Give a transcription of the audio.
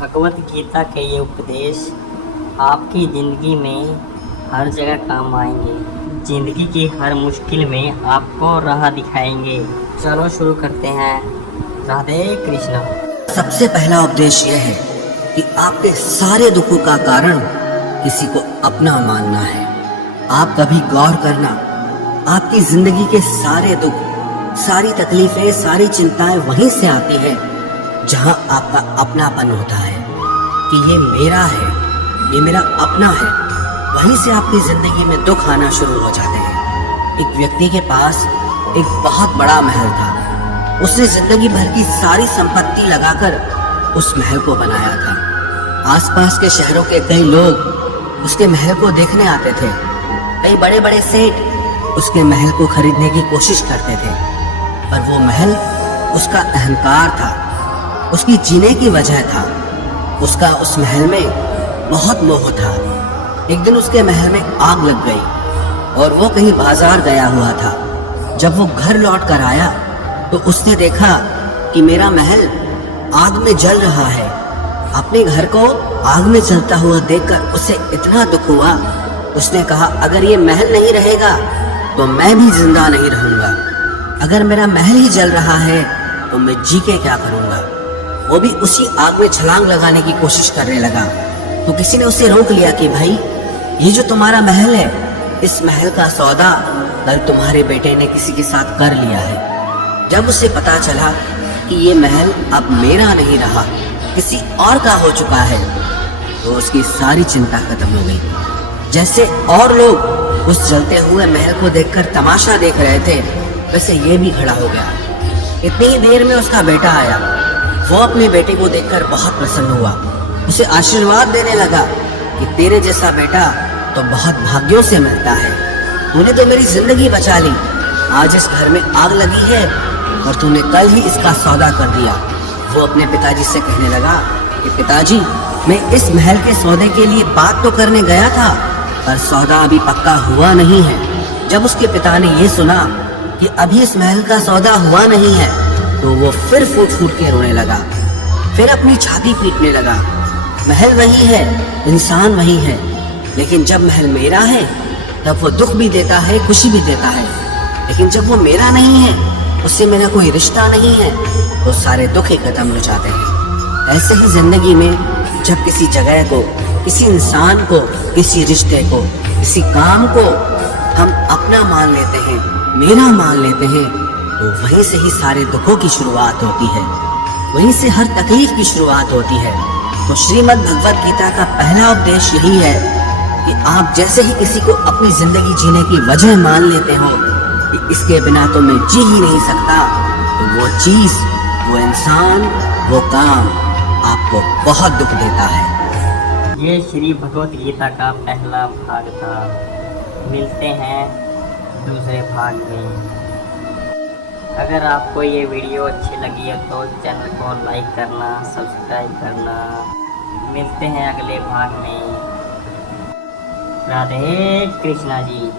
भगवत गीता के ये उपदेश आपकी ज़िंदगी में हर जगह काम आएंगे। ज़िंदगी की हर मुश्किल में आपको राह दिखाएंगे। चलो शुरू करते हैं। राधे कृष्णा। सबसे पहला उपदेश यह है कि आपके सारे दुखों का कारण किसी को अपना मानना है। आप कभी गौर करना, आपकी जिंदगी के सारे दुख, सारी तकलीफें, सारी चिंताएं वहीं से आती हैं जहां आपका अपनापन होता है कि ये मेरा है, ये मेरा अपना है। वहीं से आपकी जिंदगी में दुख आना शुरू हो जाते हैं। एक व्यक्ति के पास एक बहुत बड़ा महल था। उसने जिंदगी भर की सारी संपत्ति लगाकर उस महल को बनाया था। आसपास के शहरों के कई लोग उसके महल को देखने आते थे। कई बड़े बड़े सेठ उसके महल को खरीदने की कोशिश करते थे, पर वो महल उसका अहंकार था, उसकी जीने की वजह था। उसका उस महल में बहुत मोह था। एक दिन उसके महल में आग लग गई और वो कहीं बाजार गया हुआ था। जब वो घर लौट कर आया तो उसने देखा कि मेरा महल आग में जल रहा है। अपने घर को आग में जलता हुआ देखकर उसे इतना दुख हुआ। उसने कहा, अगर ये महल नहीं रहेगा तो मैं भी जिंदा नहीं रहूंगा। अगर मेरा महल ही जल रहा है तो मैं जी के क्या करूंगा। वो भी उसी आग में छलांग लगाने की कोशिश करने लगा तो किसी ने उसे रोक लिया कि भाई, ये जो तुम्हारा महल है, इस महल का सौदा कल तुम्हारे बेटे ने किसी के साथ कर लिया है। जब उसे पता चला कि ये महल अब मेरा नहीं रहा, किसी और का हो चुका है, तो उसकी सारी चिंता खत्म हो गई। जैसे और लोग उस जलते हुए महल को देखकर तमाशा देख रहे थे, वैसे ये भी खड़ा हो गया। इतनी ही देर में उसका बेटा आया। वो अपने बेटे को देखकर बहुत प्रसन्न हुआ। उसे आशीर्वाद देने लगा कि तेरे जैसा बेटा तो बहुत भाग्यों से मिलता है। तूने तो मेरी जिंदगी बचा ली। आज इस घर में आग लगी है और तूने कल ही इसका सौदा कर दिया। वो अपने पिताजी से कहने लगा कि पिताजी, मैं इस महल के सौदे के लिए बात तो करने गया था, पर सौदा अभी पक्का हुआ नहीं है। जब उसके पिता ने ये सुना कि अभी इस महल का सौदा हुआ नहीं है तो वो फिर फूट फूट के रोने लगा, फिर अपनी छाती पीटने लगा। महल वही है, इंसान वही है, लेकिन जब महल मेरा है तब वो दुख भी देता है, खुशी भी देता है। लेकिन जब वो मेरा नहीं है, उससे मेरा कोई रिश्ता नहीं है, तो सारे दुख ही खत्म हो जाते हैं। ऐसे ही जिंदगी में जब किसी जगह को, किसी इंसान को, किसी रिश्ते को, किसी काम को हम अपना मान लेते हैं, मेरा मान लेते हैं, तो वहीं से ही सारे दुखों की शुरुआत होती है, वहीं से हर तकलीफ की शुरुआत होती है। तो श्रीमद् भगवत गीता का पहला उपदेश यही है कि आप जैसे ही किसी को अपनी जिंदगी जीने की वजह मान लेते हो कि इसके बिना तो मैं जी ही नहीं सकता, तो वो चीज, वो इंसान, वो काम आपको बहुत दुख देता है। ये श्री भगवत गीता का पहला भाग था। मिलते हैं दूसरे भाग में। अगर आपको ये वीडियो अच्छी लगी है तो चैनल को लाइक करना, सब्सक्राइब करना। मिलते हैं अगले भाग में। राधे कृष्णा जी।